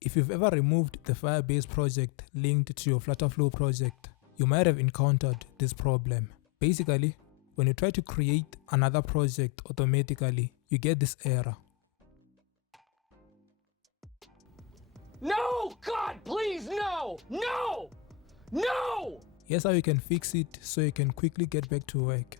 If you've ever removed the Firebase project linked to your FlutterFlow project, you might have encountered this problem. Basically, when you try to create another project automatically, you get this error. No! God, please, no! No! No! Here's how you can fix it so you can quickly get back to work.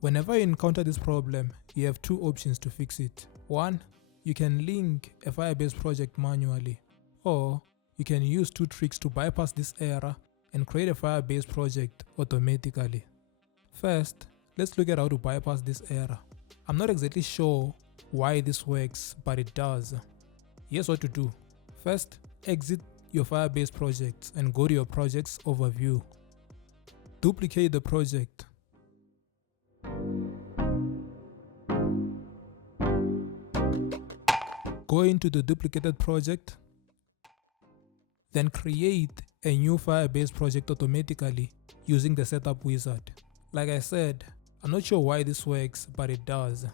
Whenever you encounter this problem, you have two options to fix it. One, you can link a Firebase project manually, or you can use two tricks to bypass this error and create a Firebase project automatically. First, let's look at how to bypass this error. I'm not exactly sure why this works, but it does. Here's what to do. First, exit your Firebase projects and go to your projects overview. Duplicate the project. Go into the duplicated project, then create a new Firebase project automatically using the setup wizard. Like I said, I'm not sure why this works, but it does.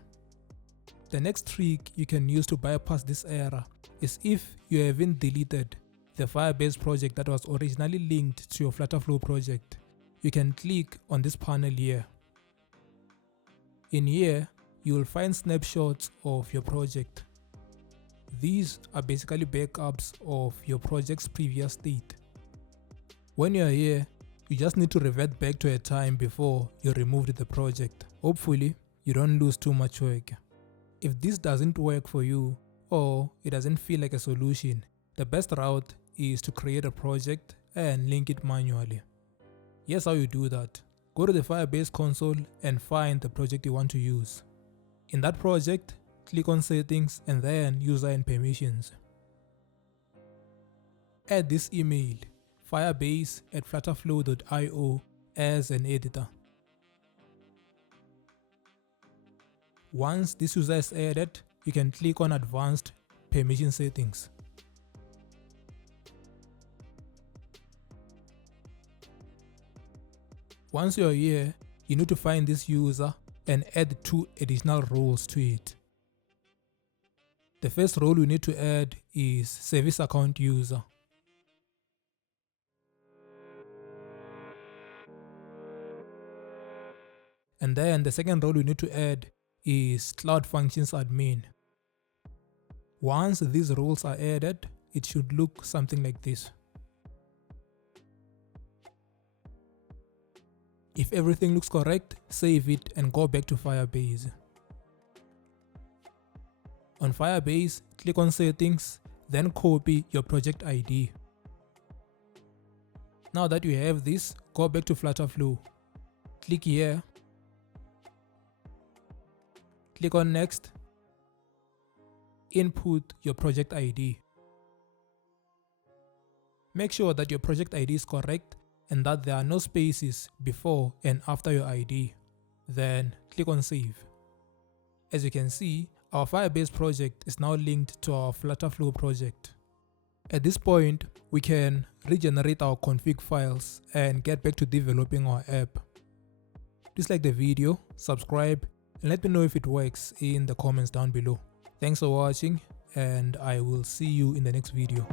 The next trick you can use to bypass this error is if you haven't deleted the Firebase project that was originally linked to your FlutterFlow project, you can click on this panel here. In here, you will find snapshots of your project. These are basically backups of your project's previous state. When you are here, you just need to revert back to a time before you removed the project. Hopefully, you don't lose too much work. If this doesn't work for you, or it doesn't feel like a solution, the best route is to create a project and link it manually. Here's how you do that. Go to the Firebase console and find the project you want to use. In that project, click on Settings and then User and Permissions. Add this email, firebase@flutterflow.io, as an editor. Once this user is added, you can click on Advanced Permission Settings. Once you're here, you need to find this user and add 2 additional roles to it. The first role you need to add is Service Account User. And then the second role you need to add is Cloud Functions Admin. Once these roles are added, it should look something like this. If everything looks correct, save it and go back to Firebase. On Firebase, click on Settings, then copy your project ID. Now that you have this, go back to FlutterFlow. Click here. Click on Next. Input your project ID. Make sure that your project ID is correct and that there are no spaces before and after your ID. Then click on Save. As you can see, our Firebase project is now linked to our FlutterFlow project. At this point, we can regenerate our config files and get back to developing our app. Please like the video, subscribe, and let me know if it works in the comments down below. Thanks for watching, and I will see you in the next video.